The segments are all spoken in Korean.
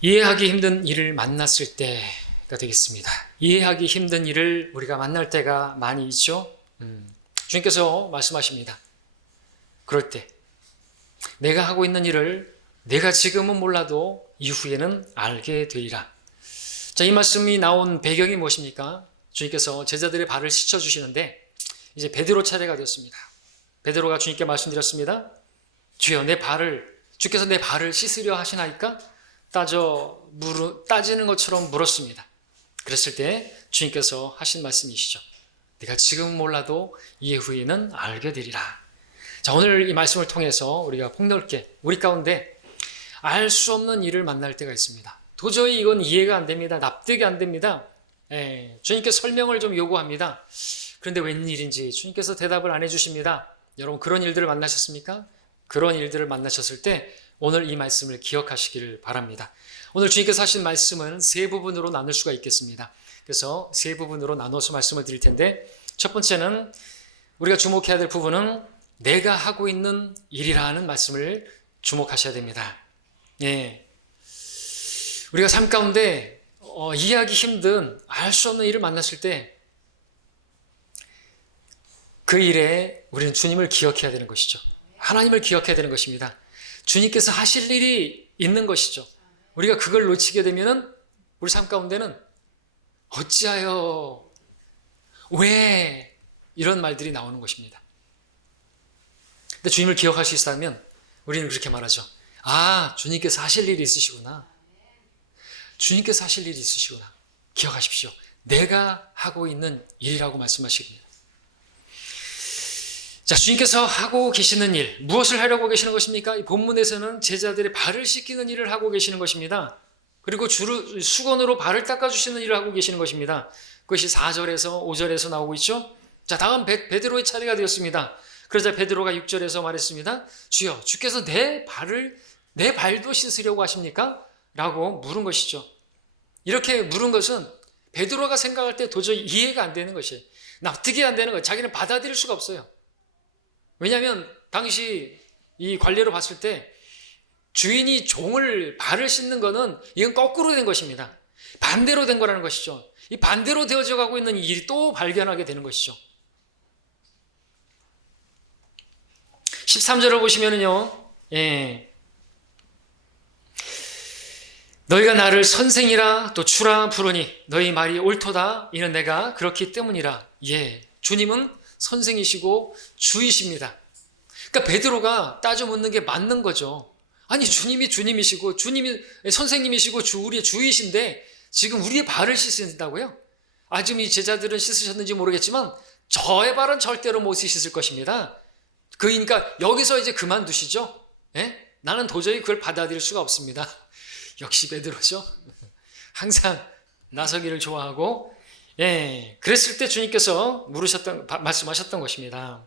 이해하기 힘든 일을 만났을 때가 되겠습니다. 이해하기 힘든 일을 우리가 만날 때가 많이 있죠. 주님께서 말씀하십니다. 그럴 때 내가 하고 있는 일을 내가 지금은 몰라도 이후에는 알게 되리라. 자, 이 말씀이 나온 배경이 무엇입니까? 주님께서 제자들의 발을 씻어주시는데 이제 베드로 차례가 되었습니다. 베드로가 주님께 말씀드렸습니다. 주여, 주께서 내 발을 씻으려 하시나이까? 따지는 것처럼 물었습니다. 그랬을 때 주님께서 하신 말씀이시죠. 내가 지금 몰라도 이후에는 알게 되리라. 자, 오늘 이 말씀을 통해서 우리가 폭넓게 우리 가운데 알 수 없는 일을 만날 때가 있습니다. 도저히 이건 이해가 안 됩니다. 납득이 안 됩니다. 주님께 설명을 좀 요구합니다. 그런데 웬일인지 주님께서 대답을 안 해주십니다. 여러분, 그런 일들을 만나셨습니까? 그런 일들을 만나셨을 때 오늘 이 말씀을 기억하시기를 바랍니다. 오늘 주님께서 하신 말씀은 세 부분으로 나눌 수가 있겠습니다. 그래서 세 부분으로 나눠서 말씀을 드릴 텐데, 첫 번째는 우리가 주목해야 될 부분은 내가 하고 있는 일이라는 말씀을 주목하셔야 됩니다. 우리가 삶 가운데 이해하기 힘든 알 수 없는 일을 만났을 때 그 일에 우리는 주님을 기억해야 되는 것이죠. 하나님을 기억해야 되는 것입니다. 주님께서 하실 일이 있는 것이죠. 우리가 그걸 놓치게 되면은 우리 삶 가운데는 어찌하여, 왜, 이런 말들이 나오는 것입니다. 근데 주님을 기억할 수 있다면 우리는 그렇게 말하죠. 아, 주님께서 하실 일이 있으시구나. 주님께서 하실 일이 있으시구나. 기억하십시오. 내가 하고 있는 일이라고 말씀하시옵니다. 자, 주님께서 하고 계시는 일, 무엇을 하려고 계시는 것입니까? 이 본문에서는 제자들의 발을 씻기는 일을 하고 계시는 것입니다. 그리고 수건으로 발을 닦아주시는 일을 하고 계시는 것입니다. 그것이 4절에서 5절에서 나오고 있죠. 자, 다음 베드로의 차례가 되었습니다. 그러자 베드로가 6절에서 말했습니다. 주여, 주께서 내 발도 씻으려고 하십니까? 라고 물은 것이죠. 이렇게 물은 것은 베드로가 생각할 때 도저히 이해가 안 되는 것이에요. 납득이 안 되는 거예요. 자기는 받아들일 수가 없어요. 왜냐하면 당시 이 관례로 봤을 때 주인이 종을 발을 씻는 거는 이건 거꾸로 된 것입니다. 반대로 된 거라는 것이죠. 이 반대로 되어져 가고 있는 일이 또 발견하게 되는 것이죠. 13절을 보시면은요, 너희가 나를 선생이라 또 주라 부르니 너희 말이 옳도다. 이는 내가 그렇기 때문이라. 주님은 선생이시고 주이십니다. 그러니까 베드로가 따져 묻는 게 맞는 거죠. 아니, 주님이 주님이시고 주님이 선생님이시고 우리의 주이신데 지금 우리의 발을 씻으신다고요? 지금 이 제자들은 씻으셨는지 모르겠지만 저의 발은 절대로 못 씻을 것입니다. 그러니까 여기서 이제 그만두시죠. 나는 도저히 그걸 받아들일 수가 없습니다. 역시 베드로죠. 항상 나서기를 좋아하고, 그랬을 때 주님께서 말씀하셨던 것입니다.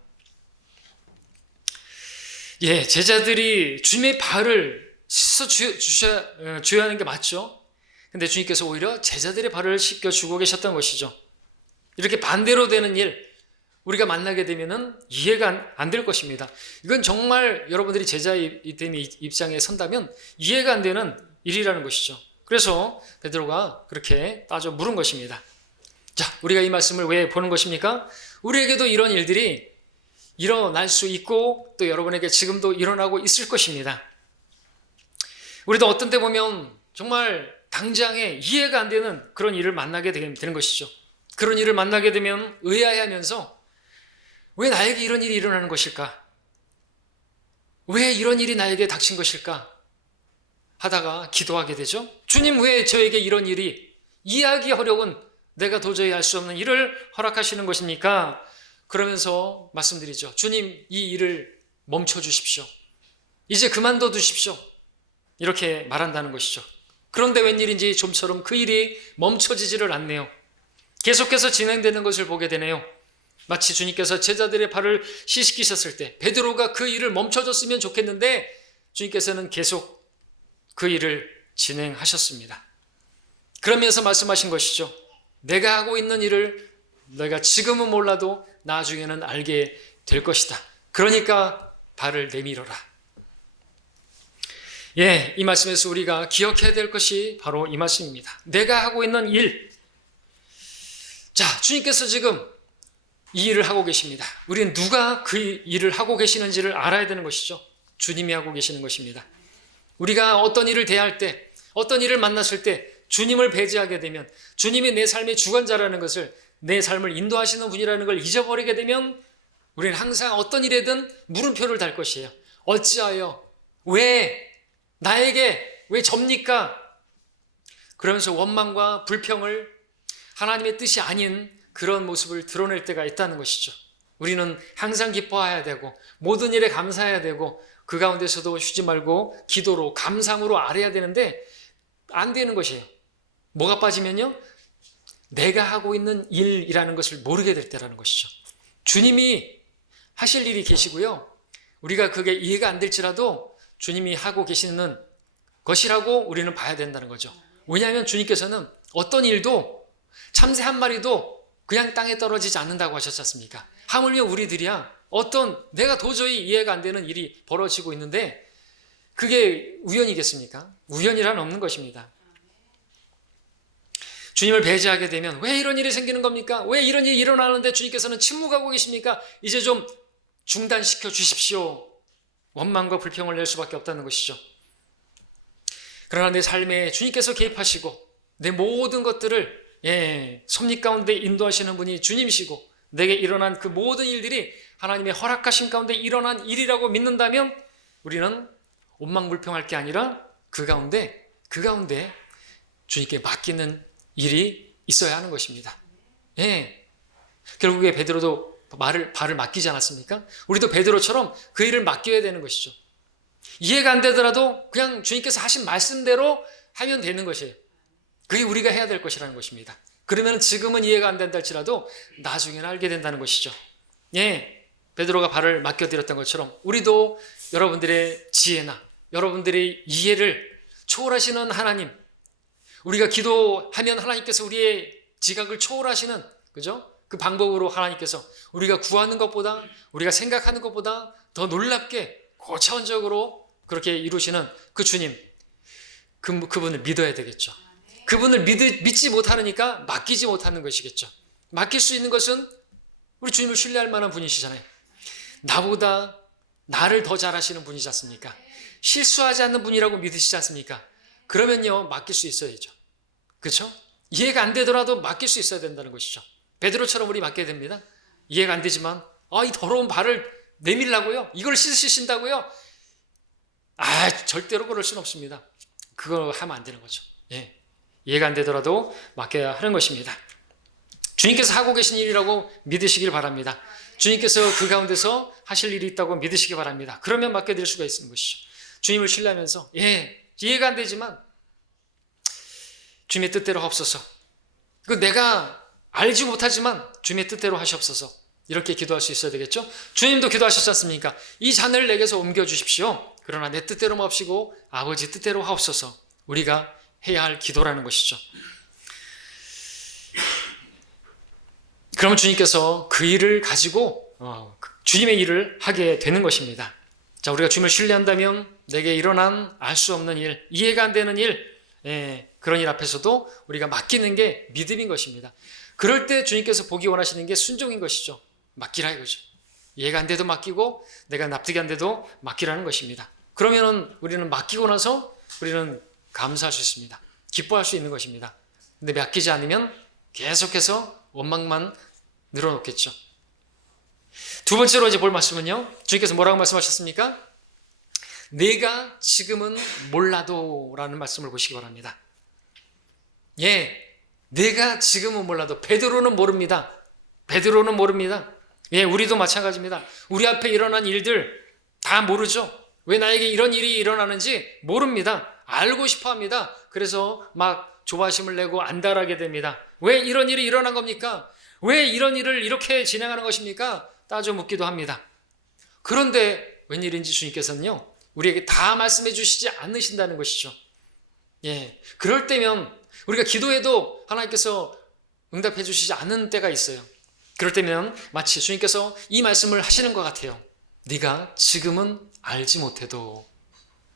제자들이 주님의 발을 씻어 주셔야 하는 게 맞죠. 근데 주님께서 오히려 제자들의 발을 씻겨주고 계셨던 것이죠. 이렇게 반대로 되는 일, 우리가 만나게 되면은 이해가 안 될 것입니다. 이건 정말 여러분들이 제자의 입장에 선다면 이해가 안 되는 일이라는 것이죠. 그래서 베드로가 그렇게 따져 물은 것입니다. 자, 우리가 이 말씀을 왜 보는 것입니까? 우리에게도 이런 일들이 일어날 수 있고 또 여러분에게 지금도 일어나고 있을 것입니다. 우리도 어떤 때 보면 정말 당장에 이해가 안 되는 그런 일을 만나게 되는 것이죠. 그런 일을 만나게 되면 의아해하면서 왜 나에게 이런 일이 일어나는 것일까? 왜 이런 일이 나에게 닥친 것일까? 하다가 기도하게 되죠. 주님, 왜 저에게 이런 일이, 이해하기 어려운 내가 도저히 알 수 없는 일을 허락하시는 것입니까? 그러면서 말씀드리죠. 주님, 이 일을 멈춰 주십시오. 이제 그만둬 두십시오. 이렇게 말한다는 것이죠. 그런데 웬일인지 좀처럼 그 일이 멈춰지지를 않네요. 계속해서 진행되는 것을 보게 되네요. 마치 주님께서 제자들의 발을 씻기셨을 때 베드로가 그 일을 멈춰줬으면 좋겠는데 주님께서는 계속 그 일을 진행하셨습니다. 그러면서 말씀하신 것이죠. 내가 하고 있는 일을 너희가 지금은 몰라도 나중에는 알게 될 것이다. 그러니까 발을 내밀어라. 예, 이 말씀에서 우리가 기억해야 될 것이 바로 이 말씀입니다. 내가 하고 있는 일. 자, 주님께서 지금 이 일을 하고 계십니다. 우리는 누가 그 일을 하고 계시는지를 알아야 되는 것이죠. 주님이 하고 계시는 것입니다. 우리가 어떤 일을 대할 때, 어떤 일을 만났을 때 주님을 배제하게 되면, 주님이 내 삶의 주관자라는 것을, 내 삶을 인도하시는 분이라는 걸 잊어버리게 되면 우리는 항상 어떤 일에든 물음표를 달 것이에요. 어찌하여, 왜, 나에게 왜 접니까? 그러면서 원망과 불평을, 하나님의 뜻이 아닌 그런 모습을 드러낼 때가 있다는 것이죠. 우리는 항상 기뻐해야 되고 모든 일에 감사해야 되고 그 가운데서도 쉬지 말고 기도로, 감상으로 아뢰야 되는데 안 되는 것이에요. 뭐가 빠지면요? 내가 하고 있는 일이라는 것을 모르게 될 때라는 것이죠. 주님이 하실 일이 계시고요, 우리가 그게 이해가 안 될지라도 주님이 하고 계시는 것이라고 우리는 봐야 된다는 거죠. 왜냐하면 주님께서는 어떤 일도, 참새 한 마리도 그냥 땅에 떨어지지 않는다고 하셨지 않습니까? 하물며 우리들이야 어떤, 내가 도저히 이해가 안 되는 일이 벌어지고 있는데 그게 우연이겠습니까? 우연이란 없는 것입니다. 주님을 배제하게 되면 왜 이런 일이 생기는 겁니까? 왜 이런 일이 일어나는데 주님께서는 침묵하고 계십니까? 이제 좀 중단시켜 주십시오. 원망과 불평을 낼 수밖에 없다는 것이죠. 그러나 내 삶에 주님께서 개입하시고 내 모든 것들을 섭리 가운데 인도하시는 분이 주님이시고 내게 일어난 그 모든 일들이 하나님의 허락하신 가운데 일어난 일이라고 믿는다면 우리는 원망불평할 게 아니라 그 가운데 주님께 맡기는 일이 있어야 하는 것입니다. 결국에 베드로도 발을 맡기지 않았습니까? 우리도 베드로처럼 그 일을 맡겨야 되는 것이죠. 이해가 안 되더라도 그냥 주님께서 하신 말씀대로 하면 되는 것이에요. 그게 우리가 해야 될 것이라는 것입니다. 그러면 지금은 이해가 안 된다 할지라도 나중에는 알게 된다는 것이죠. 베드로가 발을 맡겨드렸던 것처럼 우리도 여러분들의 지혜나 여러분들의 이해를 초월하시는 하나님, 우리가 기도하면 하나님께서 우리의 지각을 초월하시는, 그죠? 그 방법으로 하나님께서 우리가 구하는 것보다, 우리가 생각하는 것보다 더 놀랍게 고차원적으로 그렇게 이루시는 그 주님, 그분을 믿어야 되겠죠. 그분을 믿지 못하니까 맡기지 못하는 것이겠죠. 맡길 수 있는 것은 우리 주님을 신뢰할 만한 분이시잖아요. 나보다 나를 더 잘하시는 분이지 않습니까? 실수하지 않는 분이라고 믿으시지 않습니까? 그러면요, 맡길 수 있어야죠. 그렇죠? 이해가 안 되더라도 맡길 수 있어야 된다는 것이죠. 베드로처럼 우리 맡겨야 됩니다. 이해가 안 되지만 이 더러운 발을 내밀라고요? 이걸 씻으신다고요? 절대로 그럴 수는 없습니다. 그거 하면 안 되는 거죠. 이해가 안 되더라도 맡겨야 하는 것입니다. 주님께서 하고 계신 일이라고 믿으시길 바랍니다. 주님께서 그 가운데서 하실 일이 있다고 믿으시기 바랍니다. 그러면 맡겨드릴 수가 있는 것이죠. 주님을 신뢰하면서 이해가 안 되지만 주님의 뜻대로 하옵소서. 내가 알지 못하지만 주님의 뜻대로 하시옵소서. 이렇게 기도할 수 있어야 되겠죠. 주님도 기도하셨지 않습니까? 이 잔을 내게서 옮겨주십시오. 그러나 내 뜻대로 마옵시고 아버지 뜻대로 하옵소서. 우리가 해야 할 기도라는 것이죠. 그러면 주님께서 그 일을 가지고 주님의 일을 하게 되는 것입니다. 자, 우리가 주님을 신뢰한다면 내게 일어난 알 수 없는 일, 이해가 안 되는 일, 그런 일 앞에서도 우리가 맡기는 게 믿음인 것입니다. 그럴 때 주님께서 보기 원하시는 게 순종인 것이죠. 맡기라 이거죠. 이해가 안 돼도 맡기고 내가 납득이 안 돼도 맡기라는 것입니다. 그러면 우리는 맡기고 나서 우리는 감사할 수 있습니다. 기뻐할 수 있는 것입니다. 근데 맡기지 않으면 계속해서 원망만 늘어놓겠죠. 두 번째로 이제 볼 말씀은요, 주님께서 뭐라고 말씀하셨습니까? 내가 지금은 몰라도 라는 말씀을 보시기 바랍니다. 내가 지금은 몰라도. 베드로는 모릅니다. 베드로는 모릅니다. 우리도 마찬가지입니다. 우리 앞에 일어난 일들 다 모르죠. 왜 나에게 이런 일이 일어나는지 모릅니다. 알고 싶어 합니다. 그래서 막 조바심을 내고 안달하게 됩니다. 왜 이런 일이 일어난 겁니까? 왜 이런 일을 이렇게 진행하는 것입니까? 따져 묻기도 합니다. 그런데 웬일인지 주님께서는요, 우리에게 다 말씀해 주시지 않으신다는 것이죠. 그럴 때면 우리가 기도해도 하나님께서 응답해 주시지 않는 때가 있어요. 그럴 때면 마치 주님께서 이 말씀을 하시는 것 같아요. 네가 지금은 알지 못해도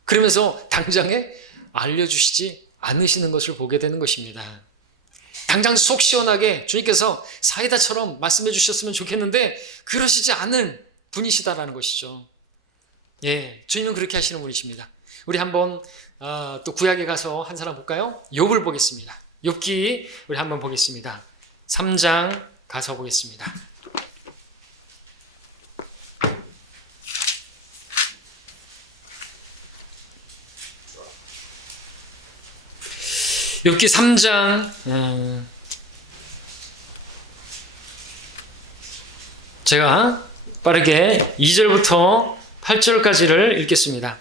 그러면서 당장에 알려주시지 않으시는 것을 보게 되는 것입니다. 당장 속 시원하게 주님께서 사이다처럼 말씀해 주셨으면 좋겠는데 그러시지 않은 분이시다라는 것이죠. 예, 주님은 그렇게 하시는 분이십니다. 우리 한번 또 구약에 가서 한 사람 볼까요? 욥을 보겠습니다. 욥기 우리 한번 보겠습니다. 3장 가서 보겠습니다. 욥기 3장 제가 빠르게 2절부터 8절까지를 읽겠습니다.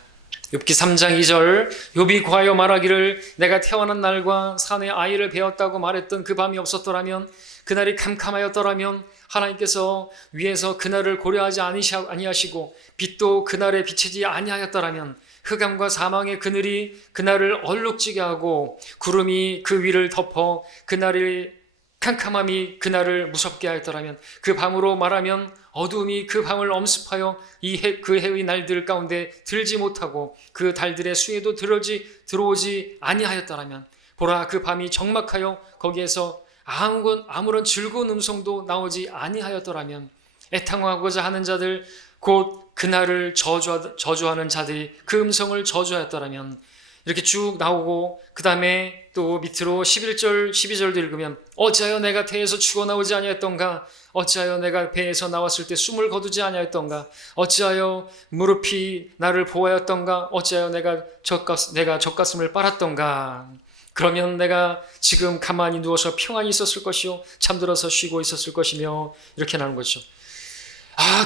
욥기 3장 2절 욥이 고하여 말하기를 내가 태어난 날과 산에 아이를 베었다고 말했던 그 밤이 없었더라면 그날이 캄캄하였더라면 하나님께서 위에서 그날을 고려하지 아니하시고 빛도 그날에 비치지 아니하였더라면 흑암과 사망의 그늘이 그날을 얼룩지게 하고 구름이 그 위를 덮어 그날의 캄캄함이 그날을 무섭게 하였더라면 그 밤으로 말하면 어두움이 그 밤을 엄습하여 그 해의 날들 가운데 들지 못하고 그 달들의 수에도 들어오지 아니하였더라면 보라 그 밤이 적막하여 거기에서 아무런 즐거운 음성도 나오지 아니하였더라면 애통하고자 하는 자들 곧 그날을 저주하는 자들이 그 음성을 저주하였더라면 이렇게 쭉 나오고 그 다음에 또 밑으로 11절 12절도 읽으면 어찌하여 내가 태에서 죽어나오지 아니하였던가 어찌하여 내가 배에서 나왔을 때 숨을 거두지 아니하였던가 어찌하여 무릎이 나를 보호하였던가 어찌하여 내가 젖가슴을 빨았던가 그러면 내가 지금 가만히 누워서 평안히 있었을 것이요 잠들어서 쉬고 있었을 것이며 이렇게 나오는 거죠.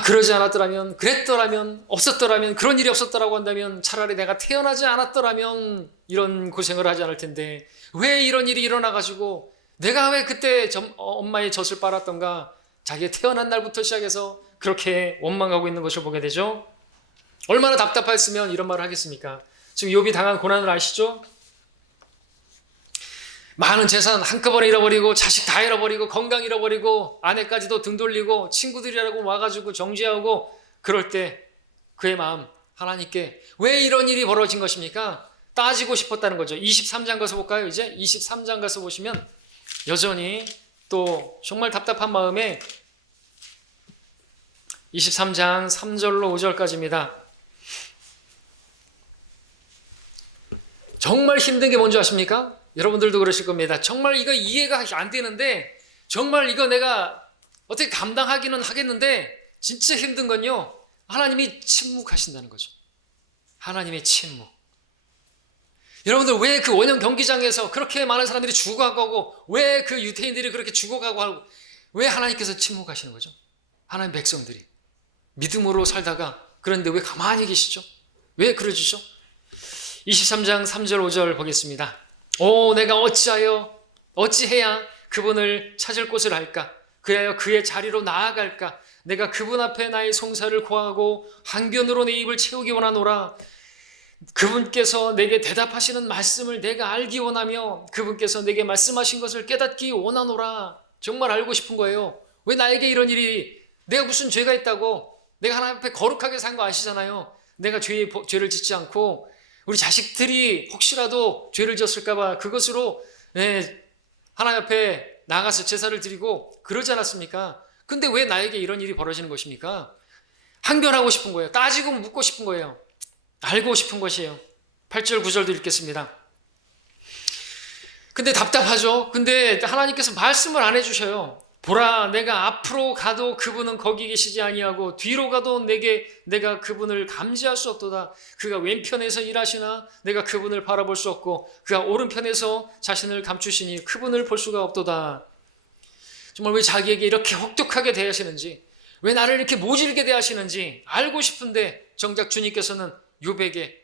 그러지 않았더라면 그랬더라면 없었더라면 그런 일이 없었더라고 한다면 차라리 내가 태어나지 않았더라면 이런 고생을 하지 않을 텐데 왜 이런 일이 일어나가지고 내가 왜 그때 엄마의 젖을 빨았던가 자기가 태어난 날부터 시작해서 그렇게 원망하고 있는 것을 보게 되죠. 얼마나 답답했으면 이런 말을 하겠습니까? 지금 욥이 당한 고난을 아시죠? 많은 재산 한꺼번에 잃어버리고 자식 다 잃어버리고 건강 잃어버리고 아내까지도 등 돌리고 친구들이라고 와가지고 정죄하고 그럴 때 그의 마음 하나님께 왜 이런 일이 벌어진 것입니까? 따지고 싶었다는 거죠. 23장 가서 볼까요? 이제 23장 가서 보시면 여전히 또 정말 답답한 마음에 23장 3절로 5절까지입니다. 정말 힘든 게 뭔지 아십니까? 여러분들도 그러실 겁니다. 정말 이거 이해가 안 되는데 정말 이거 내가 어떻게 감당하기는 하겠는데 진짜 힘든 건요. 하나님이 침묵하신다는 거죠. 하나님의 침묵. 여러분들 왜 그 원형 경기장에서 그렇게 많은 사람들이 죽어가고 왜 그 유태인들이 그렇게 죽어가고 하고 왜 하나님께서 침묵하시는 거죠? 하나님 백성들이 믿음으로 살다가 그런데 왜 가만히 계시죠? 왜 그러시죠? 23장 3절 5절 보겠습니다. 내가 어찌해야 그분을 찾을 곳을 알까? 그래야 그의 자리로 나아갈까? 내가 그분 앞에 나의 송사를 고하고 항변으로 내 입을 채우기 원하노라. 그분께서 내게 대답하시는 말씀을 내가 알기 원하며 그분께서 내게 말씀하신 것을 깨닫기 원하노라. 정말 알고 싶은 거예요. 왜 나에게 이런 일이, 내가 무슨 죄가 있다고, 내가 하나님 앞에 거룩하게 산 거 아시잖아요. 내가 죄를 짓지 않고 우리 자식들이 혹시라도 죄를 지었을까봐 그것으로 하나님 앞에 나가서 제사를 드리고 그러지 않았습니까? 근데 왜 나에게 이런 일이 벌어지는 것입니까? 항변하고 싶은 거예요. 따지고 묻고 싶은 거예요. 알고 싶은 것이에요. 8절 9절도 읽겠습니다. 근데 답답하죠. 근데 하나님께서 말씀을 안 해주셔요. 보라, 내가 앞으로 가도 그분은 거기 계시지 아니하고 뒤로 가도 내가 그분을 감지할 수 없도다. 그가 왼편에서 일하시나 내가 그분을 바라볼 수 없고 그가 오른편에서 자신을 감추시니 그분을 볼 수가 없도다. 정말 왜 자기에게 이렇게 혹독하게 대하시는지, 왜 나를 이렇게 모질게 대하시는지 알고 싶은데 정작 주님께서는 욥에게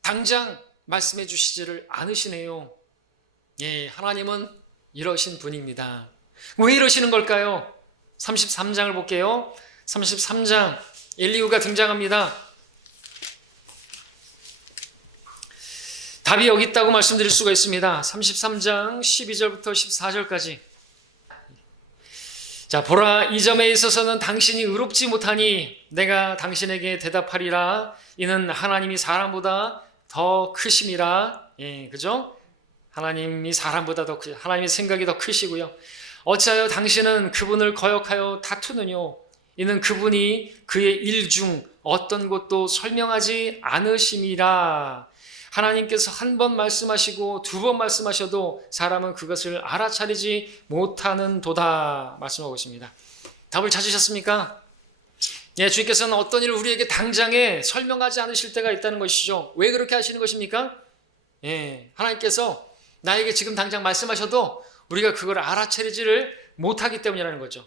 당장 말씀해 주시지를 않으시네요. 하나님은 이러신 분입니다. 왜 이러시는 걸까요? 33장을 볼게요. 33장 엘리후가 등장합니다. 답이 여기 있다고 말씀드릴 수가 있습니다. 33장 12절부터 14절까지. 자, 보라, 이 점에 있어서는 당신이 의롭지 못하니 내가 당신에게 대답하리라. 이는 하나님이 사람보다 더 크심이라. 예, 그죠? 하나님이 사람보다 더 하나님의 생각이 더 크시고요. 어찌하여 당신은 그분을 거역하여 다투느뇨? 이는 그분이 그의 일 중 어떤 것도 설명하지 않으심이라. 하나님께서 한 번 말씀하시고 두 번 말씀하셔도 사람은 그것을 알아차리지 못하는 도다 말씀하고 있습니다. 답을 찾으셨습니까? 예, 주님께서는 어떤 일을 우리에게 당장에 설명하지 않으실 때가 있다는 것이죠. 왜 그렇게 하시는 것입니까? 예, 하나님께서 나에게 지금 당장 말씀하셔도 우리가 그걸 알아차리지를 못하기 때문이라는 거죠.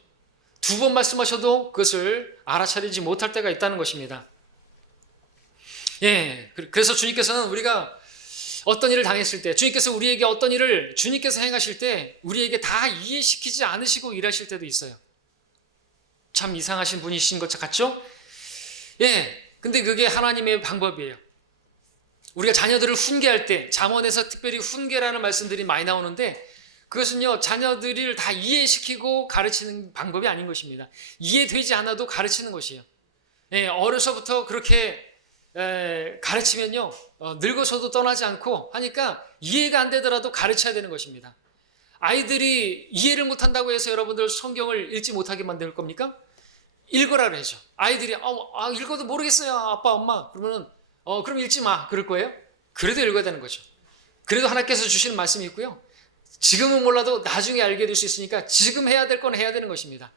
두 번 말씀하셔도 그것을 알아차리지 못할 때가 있다는 것입니다. 예, 그래서 주님께서는 우리가 어떤 일을 당했을 때, 주님께서 우리에게 어떤 일을 주님께서 행하실 때 우리에게 다 이해시키지 않으시고 일하실 때도 있어요. 참 이상하신 분이신 것 같죠? 예, 근데 그게 하나님의 방법이에요. 우리가 자녀들을 훈계할 때, 잠언에서 특별히 훈계라는 말씀들이 많이 나오는데, 그것은요, 자녀들을 다 이해시키고 가르치는 방법이 아닌 것입니다. 이해되지 않아도 가르치는 것이에요. 예, 어려서부터 그렇게 가르치면요, 늙어서도 떠나지 않고 하니까 이해가 안 되더라도 가르쳐야 되는 것입니다. 아이들이 이해를 못한다고 해서 여러분들 성경을 읽지 못하게 만들 겁니까? 읽으라 그러죠. 아이들이 읽어도 모르겠어요, 아빠, 엄마. 그러면은 그럼 읽지 마. 그럴 거예요? 그래도 읽어야 되는 거죠. 그래도 하나님께서 주시는 말씀이 있고요. 지금은 몰라도 나중에 알게 될 수 있으니까 지금 해야 될 건 해야 되는 것입니다.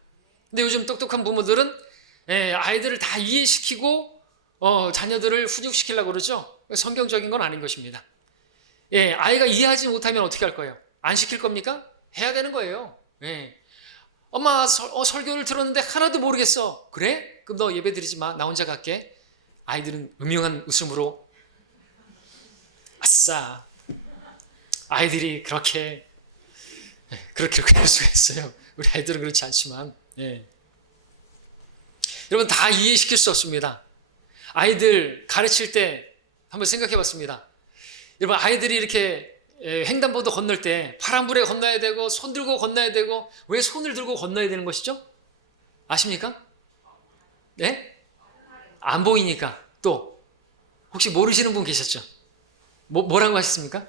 근데 요즘 똑똑한 부모들은 아이들을 다 이해시키고 자녀들을 훈육시키려고 그러죠. 성경적인 건 아닌 것입니다. 예, 아이가 이해하지 못하면 어떻게 할 거예요? 안 시킬 겁니까? 해야 되는 거예요. 예. 엄마 설교를 들었는데 하나도 모르겠어. 그래? 그럼 너 예배 드리지 마. 나 혼자 갈게. 아이들은 음흉한 웃음으로 아싸. 아이들이 그렇게 할 수가 있어요. 우리 아이들은 그렇지 않지만. 예. 여러분 다 이해시킬 수 없습니다. 아이들 가르칠 때 한번 생각해 봤습니다. 여러분 아이들이 이렇게 횡단보도 건널 때 파란불에 건너야 되고 손 들고 건너야 되고 왜 손을 들고 건너야 되는 것이죠? 아십니까? 네? 안 보이니까. 또 혹시 모르시는 분 계셨죠? 뭐라고 하셨습니까?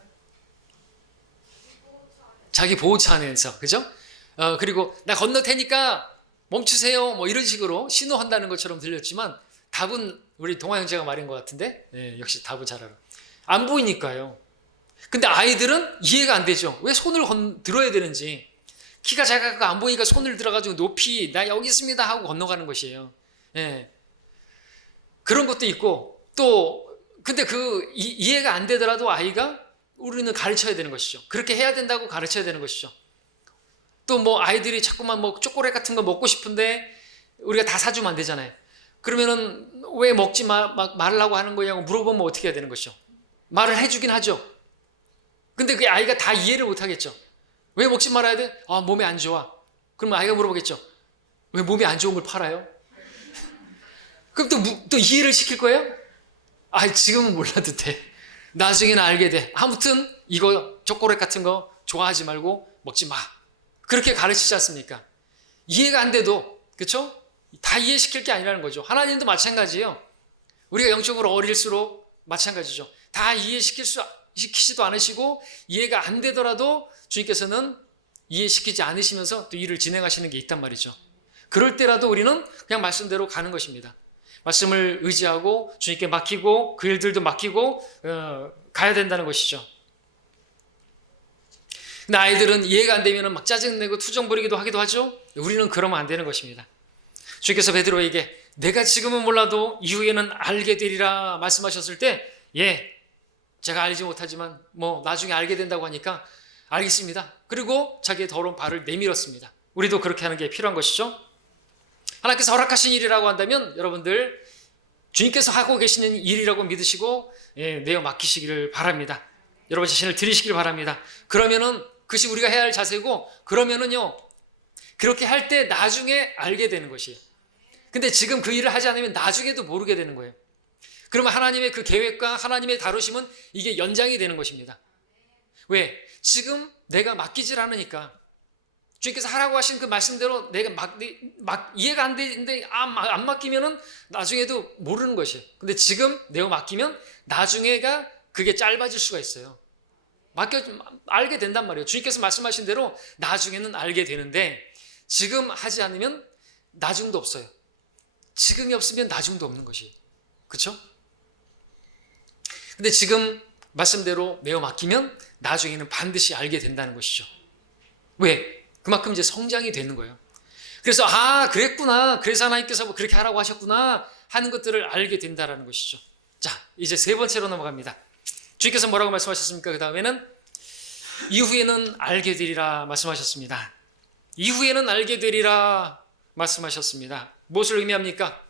자기 보호차 안에서, 그죠? 그리고 나 건너 테니까 멈추세요 뭐 이런 식으로 신호한다는 것처럼 들렸지만 답은 우리 동아 형제가 말인 것 같은데 역시 답은 잘 알아. 안 보이니까요. 근데 아이들은 이해가 안 되죠. 왜 손을 들어야 되는지. 키가 작아서 안 보이니까 손을 들어가지고 높이 나 여기 있습니다 하고 건너가는 것이에요. 예. 그런 것도 있고 또 근데 이해가 안 되더라도 아이가 우리는 가르쳐야 되는 것이죠. 그렇게 해야 된다고 가르쳐야 되는 것이죠. 또 뭐 아이들이 자꾸만 뭐 초콜릿 같은 거 먹고 싶은데 우리가 다 사주면 안 되잖아요. 그러면은 왜 먹지 말라고 하는 거냐고 물어보면 어떻게 해야 되는 것이죠. 말을 해주긴 하죠. 근데 그 아이가 다 이해를 못 하겠죠. 왜 먹지 말아야 돼? 몸에 안 좋아. 그러면 아이가 물어보겠죠. 왜 몸에 안 좋은 걸 팔아요? 그럼 또 이해를 시킬 거예요? 지금은 몰라도 돼. 나중에는 알게 돼. 아무튼 이거 초콜릿 같은 거 좋아하지 말고 먹지 마. 그렇게 가르치지 않습니까? 이해가 안 돼도, 그렇죠? 다 이해시킬 게 아니라는 거죠. 하나님도 마찬가지예요. 우리가 영적으로 어릴수록 마찬가지죠. 다 이해시키지도 않으시고 이해가 안 되더라도 주님께서는 이해시키지 않으시면서 또 일을 진행하시는 게 있단 말이죠. 그럴 때라도 우리는 그냥 말씀대로 가는 것입니다. 말씀을 의지하고 주님께 맡기고 그 일들도 맡기고 가야 된다는 것이죠. 근데 아이들은 이해가 안 되면 막 짜증내고 투정 부리기도 하기도 하죠. 우리는 그러면 안 되는 것입니다. 주께서 베드로에게 내가 지금은 몰라도 이후에는 알게 되리라 말씀하셨을 때 제가 알지 못하지만 뭐 나중에 알게 된다고 하니까 알겠습니다. 그리고 자기의 더러운 발을 내밀었습니다. 우리도 그렇게 하는 게 필요한 것이죠. 하나님께서 허락하신 일이라고 한다면 여러분들 주님께서 하고 계시는 일이라고 믿으시고 내어 맡기시기를 바랍니다. 여러분 자신을 드리시길 바랍니다. 그러면은 그것이 우리가 해야 할 자세고 그러면은요 그렇게 할 때 나중에 알게 되는 것이에요. 근데 지금 그 일을 하지 않으면 나중에도 모르게 되는 거예요. 그러면 하나님의 그 계획과 하나님의 다루심은 이게 연장이 되는 것입니다. 왜? 지금 내가 맡기질 않으니까 주님께서 하라고 하신 그 말씀대로 내가 이해가 안 되는데 안 맡기면은 나중에도 모르는 것이에요. 근데 지금 내어 맡기면 나중에가 그게 짧아질 수가 있어요. 알게 된단 말이에요. 주님께서 말씀하신 대로 나중에는 알게 되는데 지금 하지 않으면 나중도 없어요. 지금이 없으면 나중도 없는 것이. 그렇죠? 근데 지금 말씀대로 매어 맡기면 나중에는 반드시 알게 된다는 것이죠. 왜? 그만큼 이제 성장이 되는 거예요. 그래서 그랬구나. 그래서 하나님께서 그렇게 하라고 하셨구나 하는 것들을 알게 된다는 것이죠. 자, 이제 세 번째로 넘어갑니다. 주님께서 뭐라고 말씀하셨습니까? 그 다음에는 이후에는 알게 되리라 말씀하셨습니다. 이후에는 알게 되리라 말씀하셨습니다. 무엇을 의미합니까?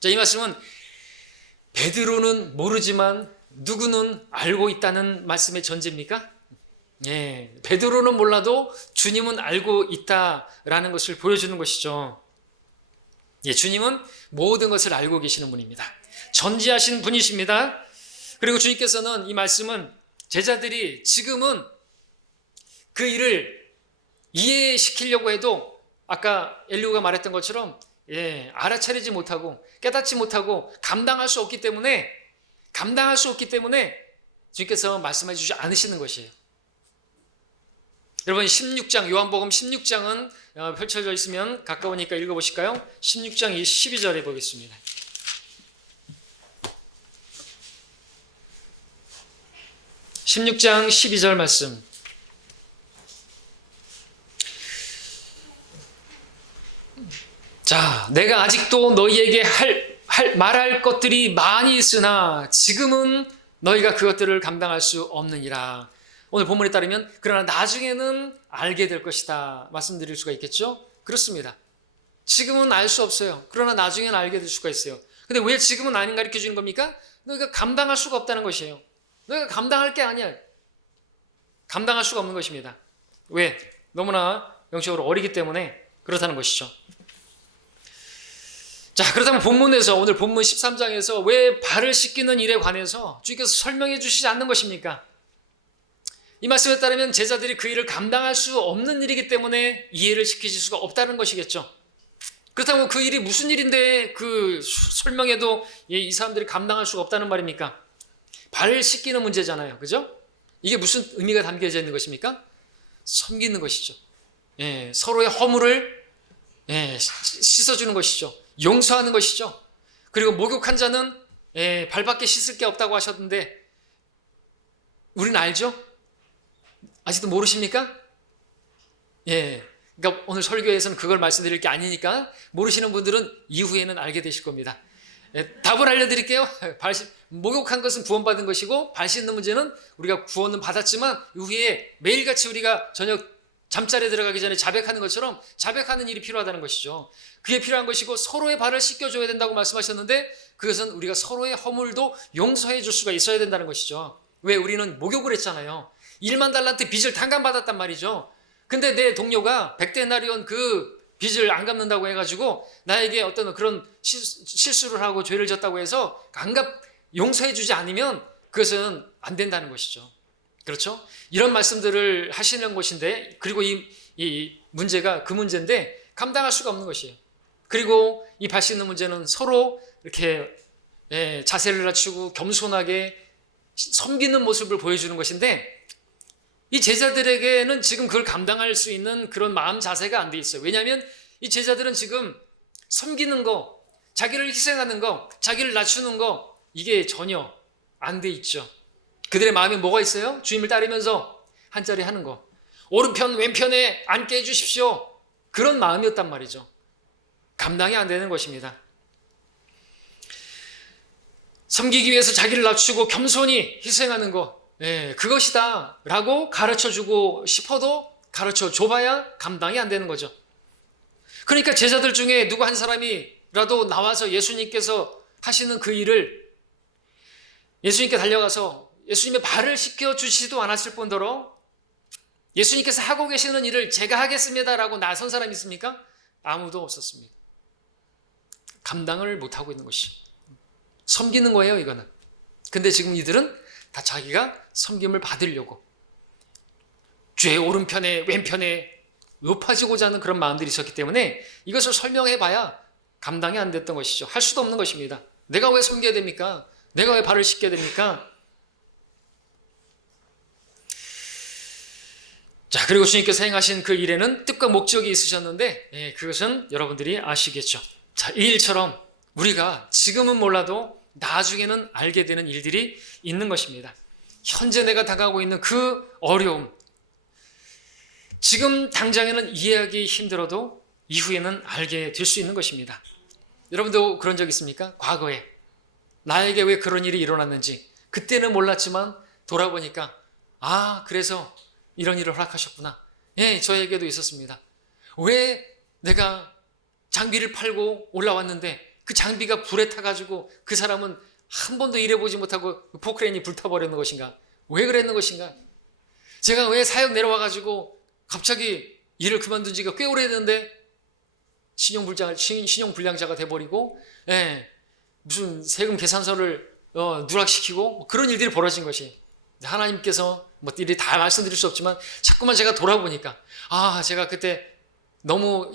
자, 이 말씀은 베드로는 모르지만 누구는 알고 있다는 말씀의 전제입니까? 예, 베드로는 몰라도 주님은 알고 있다라는 것을 보여주는 것이죠. 예, 주님은 모든 것을 알고 계시는 분입니다. 전지하신 분이십니다. 그리고 주님께서는 이 말씀은 제자들이 지금은 그 일을 이해시키려고 해도 아까 엘리후가 말했던 것처럼 알아차리지 못하고 깨닫지 못하고 감당할 수 없기 때문에 주님께서 말씀해 주지 않으시는 것이에요. 여러분 16장 요한복음 16장은 펼쳐져 있으면 가까우니까 읽어보실까요? 16장 12절에 보겠습니다. (16장 12절) 말씀. 자, 내가 아직도 너희에게 말할 것들이 많이 있으나 지금은 너희가 그것들을 감당할 수 없느니라. 오늘 본문에 따르면 그러나 나중에는 알게 될 것이다 말씀드릴 수가 있겠죠? 그렇습니다. 지금은 알 수 없어요. 그러나 나중에는 알게 될 수가 있어요. 근데 왜 지금은 안 가르쳐 주는 겁니까? 너희가 감당할 수가 없다는 것이에요. 너희가 감당할 게 아니야. 감당할 수가 없는 것입니다. 왜? 너무나 영적으로 어리기 때문에 그렇다는 것이죠. 자, 그렇다면 본문에서 오늘 본문 13장에서 왜 발을 씻기는 일에 관해서 주님께서 설명해 주시지 않는 것입니까? 이 말씀에 따르면 제자들이 그 일을 감당할 수 없는 일이기 때문에 이해를 시키실 수가 없다는 것이겠죠. 그렇다면 그 일이 무슨 일인데 그 설명해도 이 사람들이 감당할 수가 없다는 말입니까? 발을 씻기는 문제잖아요. 그죠? 이게 무슨 의미가 담겨져 있는 것입니까? 섬기는 것이죠. 서로의 허물을 씻어주는 것이죠. 용서하는 것이죠. 그리고 목욕한 자는 발밖에 씻을 게 없다고 하셨는데 우리는 알죠? 아직도 모르십니까? 그러니까 오늘 설교에서는 그걸 말씀드릴 게 아니니까 모르시는 분들은 이후에는 알게 되실 겁니다. 답을 알려드릴게요. 목욕한 것은 구원받은 것이고 발 씻는 문제는 우리가 구원은 받았지만 이후에 매일같이 우리가 저녁 잠자리에 들어가기 전에 자백하는 것처럼 자백하는 일이 필요하다는 것이죠. 그게 필요한 것이고 서로의 발을 씻겨줘야 된다고 말씀하셨는데 그것은 우리가 서로의 허물도 용서해 줄 수가 있어야 된다는 것이죠. 왜? 우리는 목욕을 했잖아요. 1만 달란트 빚을 탕감받았단 말이죠. 근데 내 동료가 100데나리온 그 빚을 안 갚는다고 해가지고 나에게 어떤 그런 실수를 하고 죄를 졌다고 해서 용서해 주지 않으면 그것은 안 된다는 것이죠. 그렇죠? 이런 말씀들을 하시는 것인데 그리고 이 문제가 그 문제인데 감당할 수가 없는 것이에요. 그리고 이 발 씻는 문제는 서로 이렇게 자세를 낮추고 겸손하게 섬기는 모습을 보여주는 것인데 이 제자들에게는 지금 그걸 감당할 수 있는 그런 마음 자세가 안 돼 있어요. 왜냐하면 이 제자들은 지금 섬기는 거, 자기를 희생하는 거, 자기를 낮추는 거 이게 전혀 안 돼 있죠. 그들의 마음에 뭐가 있어요? 주님을 따르면서 한 자리 하는 거, 오른편 왼편에 앉게 해주십시오. 그런 마음이었단 말이죠. 감당이 안 되는 것입니다. 섬기기 위해서 자기를 낮추고 겸손히 희생하는 거, 그것이다 라고 가르쳐주고 싶어도 가르쳐 줘봐야 감당이 안 되는 거죠. 그러니까 제자들 중에 누구 한 사람이라도 나와서 예수님께서 하시는 그 일을 예수님께 달려가서 예수님의 발을 씻겨주시지도 않았을 뿐더러 예수님께서 하고 계시는 일을 제가 하겠습니다 라고 나선 사람이 있습니까? 아무도 없었습니다. 감당을 못하고 있는 것이 섬기는 거예요, 이거는. 근데 지금 이들은 다 자기가 섬김을 받으려고 죄 오른편에 왼편에 높아지고자 하는 그런 마음들이 있었기 때문에 이것을 설명해봐야 감당이 안 됐던 것이죠. 할 수도 없는 것입니다. 내가 왜 섬겨야 됩니까? 내가 왜 발을 씻겨야 됩니까? 자, 그리고 주님께서 행하신 그 일에는 뜻과 목적이 있으셨는데 그것은 여러분들이 아시겠죠. 자, 이 일처럼 우리가 지금은 몰라도 나중에는 알게 되는 일들이 있는 것입니다. 현재 내가 당하고 있는 그 어려움, 지금 당장에는 이해하기 힘들어도 이후에는 알게 될 수 있는 것입니다. 여러분도 그런 적 있습니까? 과거에 나에게 왜 그런 일이 일어났는지 그때는 몰랐지만 돌아보니까 그래서 이런 일을 허락하셨구나. 저에게도 있었습니다. 왜 내가 장비를 팔고 올라왔는데 그 장비가 불에 타가지고 그 사람은 한 번도 일해보지 못하고 포크레인이 불타버리는 것인가? 왜 그랬는 것인가? 제가 왜 사역 내려와가지고 갑자기 일을 그만둔 지가 꽤 오래됐는데 신용불량자가 돼버리고 무슨 세금 계산서를 누락시키고 그런 일들이 벌어진 것이, 하나님께서 일이 다 말씀드릴 수 없지만 자꾸만 제가 돌아보니까 제가 그때 너무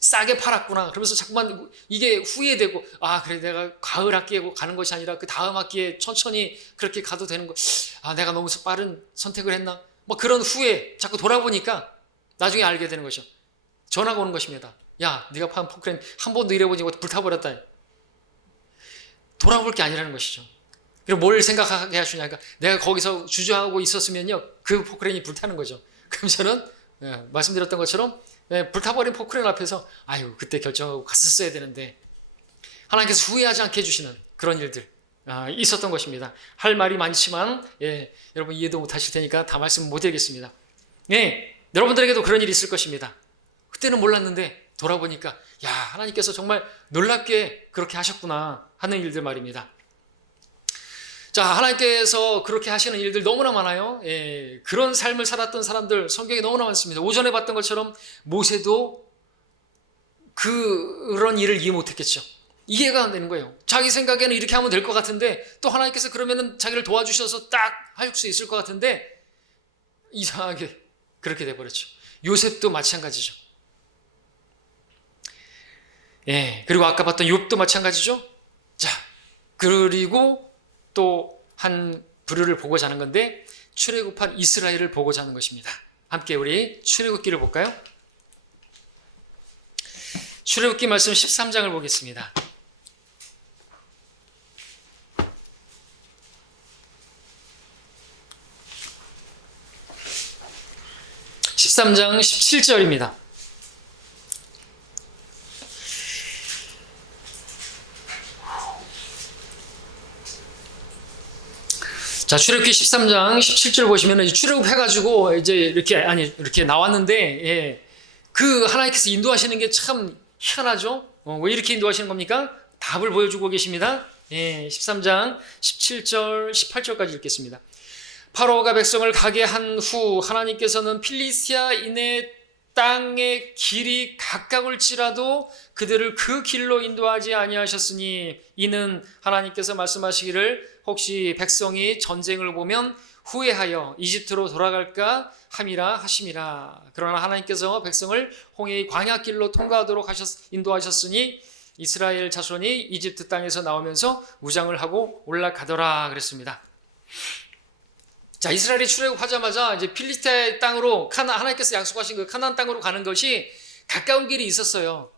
싸게 팔았구나. 그러면서 자꾸만 이게 후회되고 그래 내가 가을 학기에 가는 것이 아니라 그 다음 학기에 천천히 그렇게 가도 되는 거, 내가 너무 빠른 선택을 했나, 그런 후회 자꾸 돌아보니까 나중에 알게 되는 것이죠. 전화가 오는 것입니다. 야, 네가 판 포크레인 한 번도 일해보지 못해 불타버렸다. 돌아볼 게 아니라는 것이죠. 그리고 뭘 생각하게 하시냐니까, 내가 거기서 주저하고 있었으면요 그 포크레인이 불타는 거죠. 그럼 저는 말씀드렸던 것처럼 불타버린 포크레인 앞에서 그때 결정하고 갔었어야 되는데, 하나님께서 후회하지 않게 해주시는 그런 일들 있었던 것입니다. 할 말이 많지만 여러분 이해도 못하실 테니까 다 말씀 못 드리겠습니다. 여러분들에게도 그런 일이 있을 것입니다. 그때는 몰랐는데 돌아보니까 하나님께서 정말 놀랍게 그렇게 하셨구나 하는 일들 말입니다. 자, 하나님께서 그렇게 하시는 일들 너무나 많아요. 그런 삶을 살았던 사람들 성경에 너무나 많습니다. 오전에 봤던 것처럼 모세도 그런 일을 이해 못했겠죠. 이해가 안 되는 거예요. 자기 생각에는 이렇게 하면 될 것 같은데, 또 하나님께서 그러면은 자기를 도와주셔서 딱 할 수 있을 것 같은데 이상하게 그렇게 돼버렸죠. 요셉도 마찬가지죠. 그리고 아까 봤던 욥도 마찬가지죠. 자, 그리고 또 한 부류를 보고자 하는 건데, 출애굽한 이스라엘을 보고자 하는 것입니다. 함께 우리 출애굽기를 볼까요? 출애굽기 말씀 13장을 보겠습니다. 13장 17절입니다. 자, 출애굽기 13장 17절 보시면 출애굽해가지고 이렇게 나왔는데, 그 하나님께서 인도하시는 게 참 희한하죠. 왜 이렇게 인도하시는 겁니까? 답을 보여주고 계십니다. 13장 17절 18절까지 읽겠습니다. 파로가 백성을 가게 한 후 하나님께서는 필리스티아인의 땅의 길이 가까울지라도 그들을 그 길로 인도하지 아니하셨으니, 이는 하나님께서 말씀하시기를 혹시 백성이 전쟁을 보면 후회하여 이집트로 돌아갈까 함이라 하심이라. 그러나 하나님께서 백성을 홍해의 광야길로 통과하도록 인도하셨으니 이스라엘 자손이 이집트 땅에서 나오면서 무장을 하고 올라가더라 그랬습니다. 자, 이스라엘이 출애굽하자마자 이제 필리스티아의 땅으로 하나님께서 약속하신 그 가나안 땅으로 가는 것이 가까운 길이 있었어요.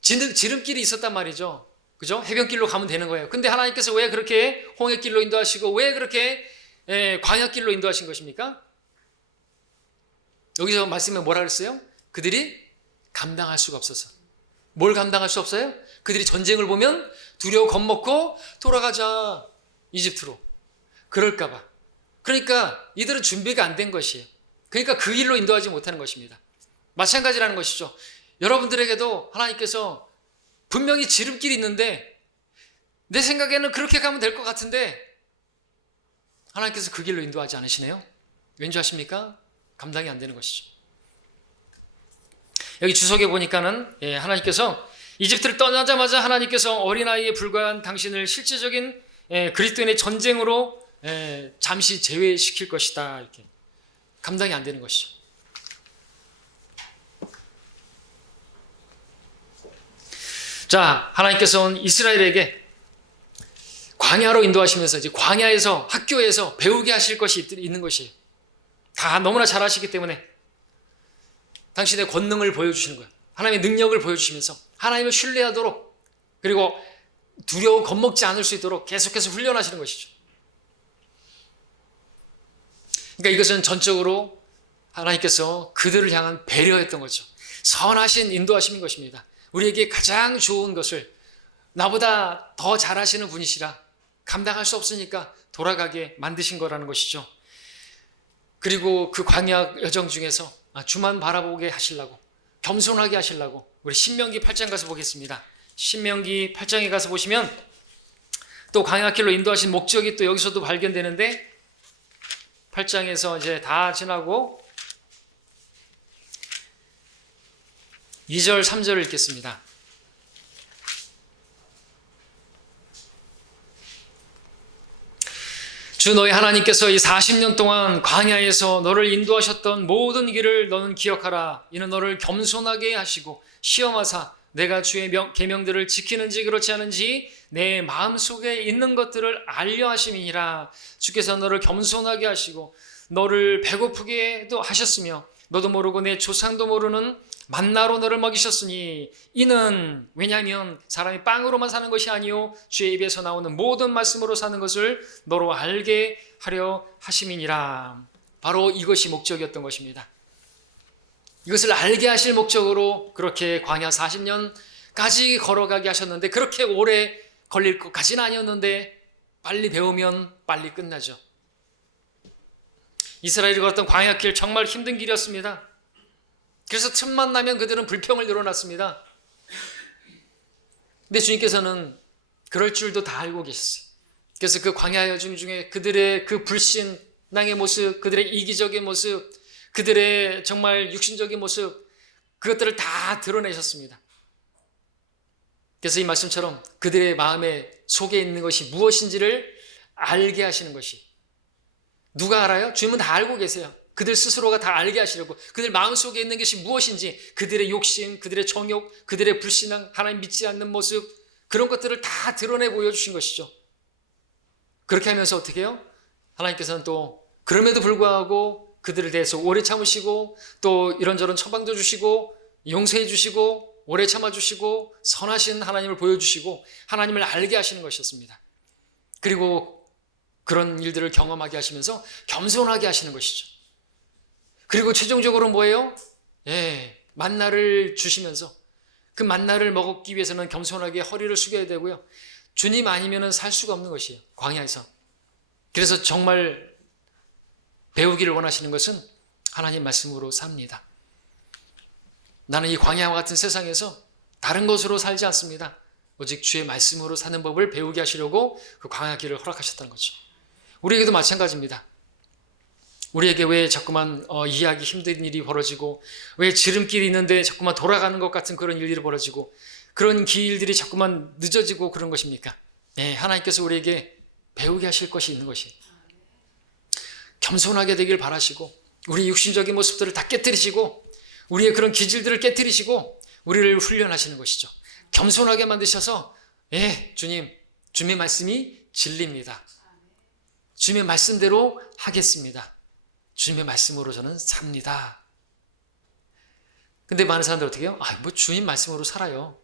지름길이 있었단 말이죠. 그죠? 해변길로 가면 되는 거예요. 근데 하나님께서 왜 그렇게 홍해길로 인도하시고 왜 그렇게 광야길로 인도하신 것입니까? 여기서 말씀에 뭐라 그랬어요? 그들이 감당할 수가 없어서. 뭘 감당할 수 없어요? 그들이 전쟁을 보면 두려워 겁먹고 돌아가자 이집트로, 그럴까 봐. 그러니까 이들은 준비가 안 된 것이에요. 그러니까 그 일로 인도하지 못하는 것입니다. 마찬가지라는 것이죠. 여러분들에게도 하나님께서 분명히 지름길이 있는데 내 생각에는 그렇게 가면 될 것 같은데 하나님께서 그 길로 인도하지 않으시네요. 왠지 아십니까? 감당이 안 되는 것이죠. 여기 주석에 보니까는 하나님께서 이집트를 떠나자마자 하나님께서 어린아이에 불과한 당신을 실제적인 그리스도인의 전쟁으로 잠시 제외시킬 것이다, 이렇게. 감당이 안 되는 것이죠. 자, 하나님께서는 이스라엘에게 광야로 인도하시면서 이제 광야에서, 학교에서 배우게 하실 것이 있는 것이에요. 다 너무나 잘 아시기 때문에 당신의 권능을 보여주시는 거예요. 하나님의 능력을 보여주시면서 하나님을 신뢰하도록, 그리고 두려워 겁먹지 않을 수 있도록 계속해서 훈련하시는 것이죠. 그러니까 이것은 전적으로 하나님께서 그들을 향한 배려했던 거죠. 선하신 인도하심인 것입니다. 우리에게 가장 좋은 것을 나보다 더 잘하시는 분이시라 감당할 수 없으니까 돌아가게 만드신 거라는 것이죠. 그리고 그 광야 여정 중에서 주만 바라보게 하시려고, 겸손하게 하시려고, 우리 신명기 8장 가서 보겠습니다. 신명기 8장에 가서 보시면 또 광야길로 인도하신 목적이 또 여기서도 발견되는데, 8장에서 이제 다 지나고 2절 3절을 읽겠습니다. 주 너희 하나님께서 이 40년 동안 광야에서 너를 인도하셨던 모든 길을 너는 기억하라. 이는 너를 겸손하게 하시고 시험하사 내가 주의 계명들을 지키는지 그렇지 않은지 내 마음속에 있는 것들을 알려 하심이니라. 주께서 너를 겸손하게 하시고 너를 배고프게도 하셨으며 너도 모르고 내 조상도 모르는 만나로 너를 먹이셨으니 이는 왜냐하면 사람이 빵으로만 사는 것이 아니요 주의 입에서 나오는 모든 말씀으로 사는 것을 너로 알게 하려 하심이니라. 바로 이것이 목적이었던 것입니다. 이것을 알게 하실 목적으로 그렇게 광야 40년까지 걸어가게 하셨는데, 그렇게 오래 걸릴 것까지는 아니었는데 빨리 배우면 빨리 끝나죠. 이스라엘이 걸었던 광야길 정말 힘든 길이었습니다. 그래서 틈만 나면 그들은 불평을 늘어놨습니다. 근데 주님께서는 그럴 줄도 다 알고 계셨어요. 그래서 그 광야 여정 중에 그들의 그 불신앙의 모습, 그들의 이기적인 모습, 그들의 정말 육신적인 모습, 그것들을 다 드러내셨습니다. 그래서 이 말씀처럼 그들의 마음에 속에 있는 것이 무엇인지를 알게 하시는 것이, 누가 알아요? 주님은 다 알고 계세요. 그들 스스로가 다 알게 하시려고, 그들 마음속에 있는 것이 무엇인지, 그들의 욕심, 그들의 정욕, 그들의 불신앙, 하나님 믿지 않는 모습, 그런 것들을 다 드러내 보여주신 것이죠. 그렇게 하면서 어떻게 해요? 하나님께서는 또 그럼에도 불구하고 그들에 대해서 오래 참으시고, 또 이런저런 처방도 주시고, 용서해 주시고, 오래 참아주시고, 선하신 하나님을 보여주시고 하나님을 알게 하시는 것이었습니다. 그리고 그런 일들을 경험하게 하시면서 겸손하게 하시는 것이죠. 그리고 최종적으로 뭐예요? 만나를 주시면서 그 만나를 먹기 위해서는 겸손하게 허리를 숙여야 되고요. 주님 아니면 살 수가 없는 것이에요, 광야에서. 그래서 정말 배우기를 원하시는 것은 하나님 말씀으로 삽니다. 나는 이 광야와 같은 세상에서 다른 것으로 살지 않습니다. 오직 주의 말씀으로 사는 법을 배우게 하시려고 그 광야길을 허락하셨다는 거죠. 우리에게도 마찬가지입니다. 우리에게 왜 자꾸만 이해하기 힘든 일이 벌어지고, 왜 지름길이 있는데 자꾸만 돌아가는 것 같은 그런 일들이 벌어지고, 그런 길들이 자꾸만 늦어지고 그런 것입니까? 하나님께서 우리에게 배우게 하실 것이 있는 것이, 겸손하게 되길 바라시고, 우리 육신적인 모습들을 다 깨뜨리시고, 우리의 그런 기질들을 깨뜨리시고 우리를 훈련하시는 것이죠. 겸손하게 만드셔서 주님, 주님의 말씀이 진리입니다. 주님의 말씀대로 하겠습니다. 주님의 말씀으로 저는 삽니다. 근데 많은 사람들 어떻게 해요? 뭐 주님 말씀으로 살아요.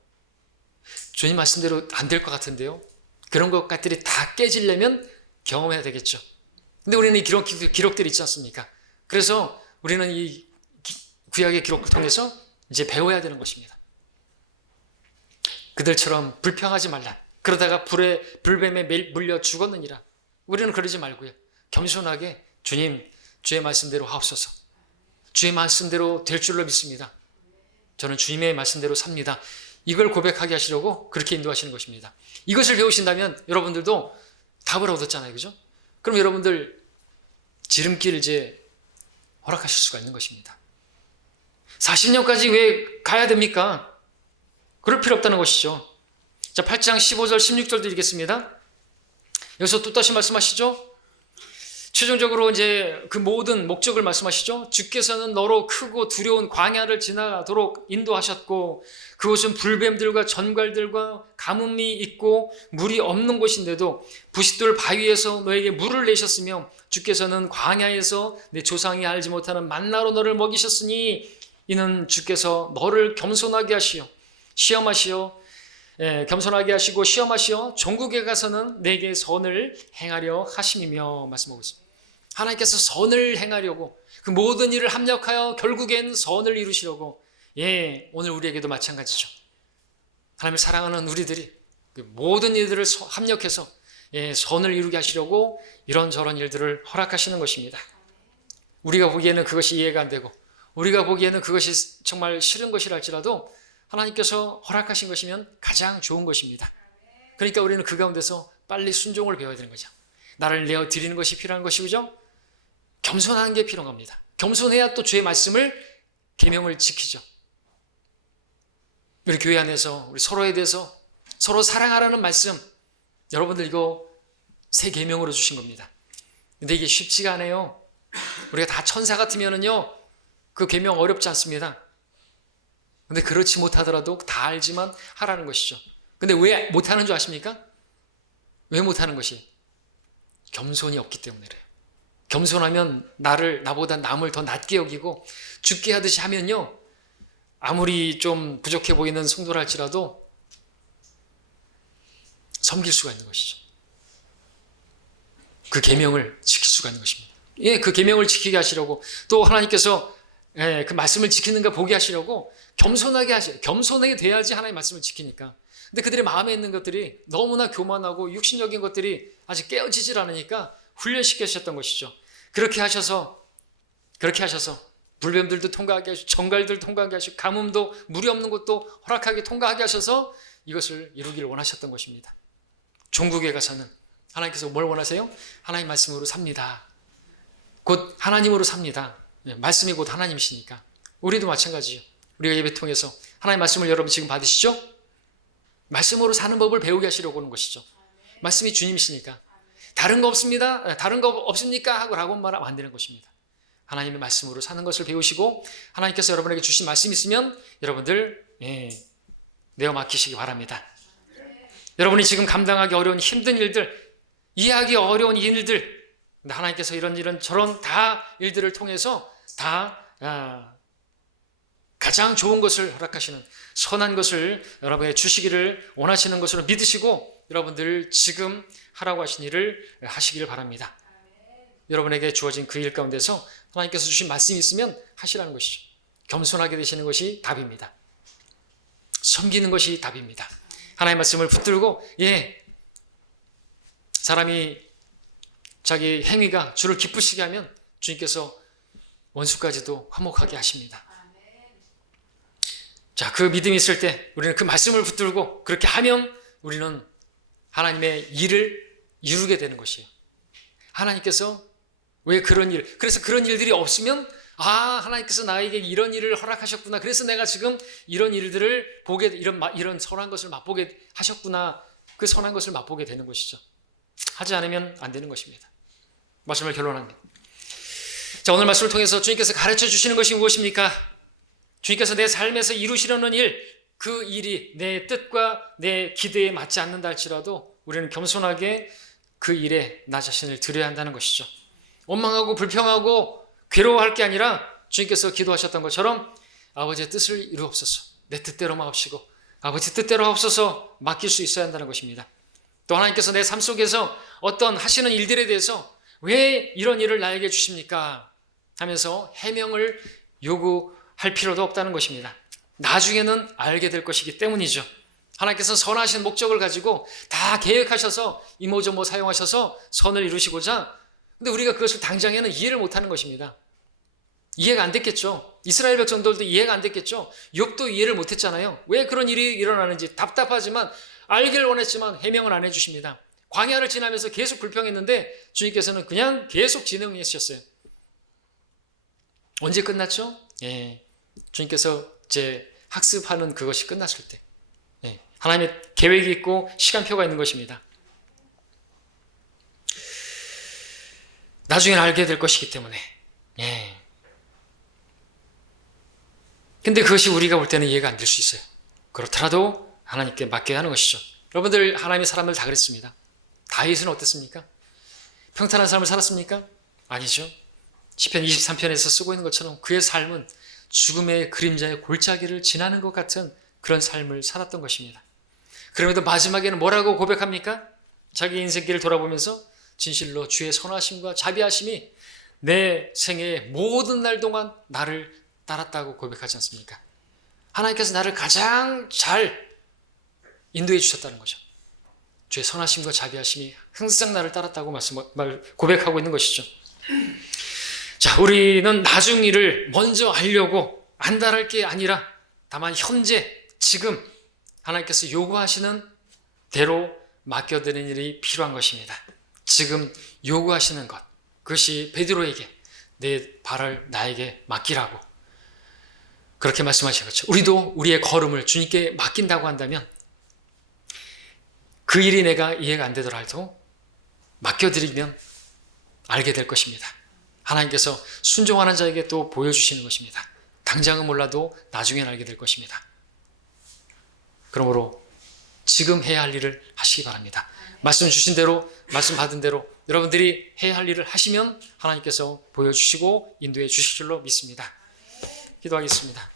주님 말씀대로 안 될 것 같은데요. 그런 것들이 다 깨지려면 경험해야 되겠죠. 근데 우리는 이 기록들이 있지 않습니까? 그래서 우리는 이 구약의 기록을 통해서 이제 배워야 되는 것입니다. 그들처럼 불평하지 말라. 그러다가 불뱀에 물려 죽었느니라. 우리는 그러지 말고요. 겸손하게 주님, 주의 말씀대로 하옵소서. 주의 말씀대로 될 줄로 믿습니다. 저는 주님의 말씀대로 삽니다. 이걸 고백하게 하시려고 그렇게 인도하시는 것입니다. 이것을 배우신다면 여러분들도 답을 얻었잖아요. 그죠? 그럼 여러분들 지름길 이제 허락하실 수가 있는 것입니다. 40년까지 왜 가야 됩니까? 그럴 필요 없다는 것이죠. 자, 8장 15절 16절도 읽겠습니다. 여기서 또 다시 말씀하시죠. 최종적으로 이제 그 모든 목적을 말씀하시죠. 주께서는 너로 크고 두려운 광야를 지나도록 인도하셨고, 그곳은 불뱀들과 전갈들과 가뭄이 있고 물이 없는 곳인데도 부싯돌 바위에서 너에게 물을 내셨으며, 주께서는 광야에서 내 조상이 알지 못하는 만나로 너를 먹이셨으니 이는 주께서 너를 겸손하게 하시어 시험하시어 겸손하게 하시고 시험하시어 종국에 가서는 내게 선을 행하려 하심이며 말씀하고 있습니다. 하나님께서 선을 행하려고 그 모든 일을 합력하여 결국엔 선을 이루시려고 오늘 우리에게도 마찬가지죠. 하나님을 사랑하는 우리들이 그 모든 일들을 합력해서 선을 이루게 하시려고 이런저런 일들을 허락하시는 것입니다. 우리가 보기에는 그것이 이해가 안 되고 우리가 보기에는 그것이 정말 싫은 것이라 할지라도 하나님께서 허락하신 것이면 가장 좋은 것입니다. 그러니까 우리는 그 가운데서 빨리 순종을 배워야 되는 거죠. 나를 내어 드리는 것이 필요한 것이죠. 겸손한 게 필요한 겁니다. 겸손해야 또 주의 말씀을 계명을 지키죠. 우리 교회 안에서 우리 서로에 대해서 서로 사랑하라는 말씀, 여러분들 이거 새 계명으로 주신 겁니다. 근데 이게 쉽지가 않아요. 우리가 다 천사 같으면은요 그 계명 어렵지 않습니다. 근데 그렇지 못하더라도 다 알지만 하라는 것이죠. 근데 왜 못하는 줄 아십니까? 왜 못하는 것이? 겸손이 없기 때문에 그래요. 겸손하면 나보다 남을 더 낮게 여기고 죽게 하듯이 하면요 아무리 좀 부족해 보이는 성도라 할지라도 섬길 수가 있는 것이죠. 그 계명을 지킬 수가 있는 것입니다. 그 계명을 지키게 하시려고 또 하나님께서 그 말씀을 지키는가 보게 하시려고 겸손하게 하셔요. 겸손하게 돼야지 하나님의 말씀을 지키니까. 근데 그들의 마음에 있는 것들이 너무나 교만하고 육신적인 것들이 아직 깨어지질 않으니까 훈련시키셨던 것이죠. 그렇게 하셔서 불뱀들도 통과하게 하시고 정갈들 통과하게 하시고 가뭄도 물이 없는 곳도 허락하게 통과하게 하셔서 이것을 이루기를 원하셨던 것입니다. 종국에 가서는 하나님께서 뭘 원하세요? 하나님 말씀으로 삽니다. 곧 하나님으로 삽니다. 말씀이 곧 하나님이시니까. 우리도 마찬가지예요. 우리가 예배 통해서 하나님 말씀을 여러분 지금 받으시죠? 말씀으로 사는 법을 배우게 하시려고 하는 것이죠. 말씀이 주님이시니까. 다른 거 없습니다. 다른 거 없습니까? 하고 라고 말하면 안 되는 것입니다. 하나님의 말씀으로 사는 것을 배우시고 하나님께서 여러분에게 주신 말씀이 있으면 여러분들 내어 맡기시기 바랍니다. 여러분이 지금 감당하기 어려운 힘든 일들, 이해하기 어려운 일들, 하나님께서 이런 저런 다 일들을 통해서 다 가장 좋은 것을 허락하시는 선한 것을 여러분에게 주시기를 원하시는 것으로 믿으시고 여러분들 지금 하라고 하신 일을 하시기를 바랍니다. 여러분에게 주어진 그 일 가운데서 하나님께서 주신 말씀이 있으면 하시라는 것이죠. 겸손하게 되시는 것이 답입니다. 섬기는 것이 답입니다. 하나님의 말씀을 붙들고 사람이 자기 행위가 주를 기쁘시게 하면 주님께서 원수까지도 화목하게 하십니다. 자, 그 믿음이 있을 때 우리는 그 말씀을 붙들고 그렇게 하면 우리는 하나님의 일을 이루게 되는 것이에요. 하나님께서 왜 그런 일, 그래서 그런 일들이 없으면 하나님께서 나에게 이런 일을 허락하셨구나. 그래서 내가 지금 이런 일들을 보게, 이런 선한 것을 맛보게 하셨구나. 그 선한 것을 맛보게 되는 것이죠. 하지 않으면 안 되는 것입니다. 말씀을 결론합니다. 자, 오늘 말씀을 통해서 주님께서 가르쳐 주시는 것이 무엇입니까? 주님께서 내 삶에서 이루시려는 일, 그 일이 내 뜻과 내 기대에 맞지 않는다 할지라도 우리는 겸손하게 그 일에 나 자신을 드려야 한다는 것이죠. 원망하고 불평하고 괴로워할 게 아니라 주님께서 기도하셨던 것처럼 아버지의 뜻을 이루옵소서, 내 뜻대로 마옵시고 아버지 뜻대로 하옵소서 맡길 수 있어야 한다는 것입니다. 또 하나님께서 내 삶 속에서 어떤 하시는 일들에 대해서 왜 이런 일을 나에게 주십니까? 하면서 해명을 요구할 필요도 없다는 것입니다. 나중에는 알게 될 것이기 때문이죠. 하나님께서 선하신 목적을 가지고 다 계획하셔서 이모저모 사용하셔서 선을 이루시고자, 근데 우리가 그것을 당장에는 이해를 못하는 것입니다. 이해가 안 됐겠죠. 이스라엘 백성들도 이해가 안 됐겠죠. 욥도 이해를 못했잖아요. 왜 그런 일이 일어나는지 답답하지만 알기를 원했지만 해명을 안 해주십니다. 광야를 지나면서 계속 불평했는데 주님께서는 그냥 계속 진행하셨어요. 언제 끝났죠? 주님께서 제 학습하는 그것이 끝났을 때, 하나님의 계획이 있고 시간표가 있는 것입니다. 나중에 알게 될 것이기 때문에. 근데 그것이 우리가 볼 때는 이해가 안 될 수 있어요. 그렇더라도 하나님께 맡겨야 하는 것이죠. 여러분들, 하나님의 사람들 다 그랬습니다. 다윗은 어땠습니까? 평탄한 삶을 살았습니까? 아니죠. 시편 23편에서 쓰고 있는 것처럼 그의 삶은 죽음의 그림자의 골짜기를 지나는 것 같은 그런 삶을 살았던 것입니다. 그럼에도 마지막에는 뭐라고 고백합니까? 자기 인생길을 돌아보면서 진실로 주의 선하심과 자비하심이 내 생애의 모든 날 동안 나를 따랐다고 고백하지 않습니까? 하나님께서 나를 가장 잘 인도해 주셨다는 거죠. 주의 선하심과 자비하심이 항상 나를 따랐다고 고백하고 있는 것이죠. 자, 우리는 나중 일을 먼저 알려고 안달할 게 아니라 다만 현재 지금 하나님께서 요구하시는 대로 맡겨드리는 일이 필요한 것입니다. 지금 요구하시는 것, 그것이 베드로에게 내 발을 나에게 맡기라고 그렇게 말씀하신 거죠. 우리도 우리의 걸음을 주님께 맡긴다고 한다면 그 일이 내가 이해가 안 되더라도 맡겨드리면 알게 될 것입니다. 하나님께서 순종하는 자에게 또 보여주시는 것입니다. 당장은 몰라도 나중엔 알게 될 것입니다. 그러므로 지금 해야 할 일을 하시기 바랍니다. 말씀 주신 대로, 말씀 받은 대로 여러분들이 해야 할 일을 하시면 하나님께서 보여주시고 인도해 주실 줄로 믿습니다. 기도하겠습니다.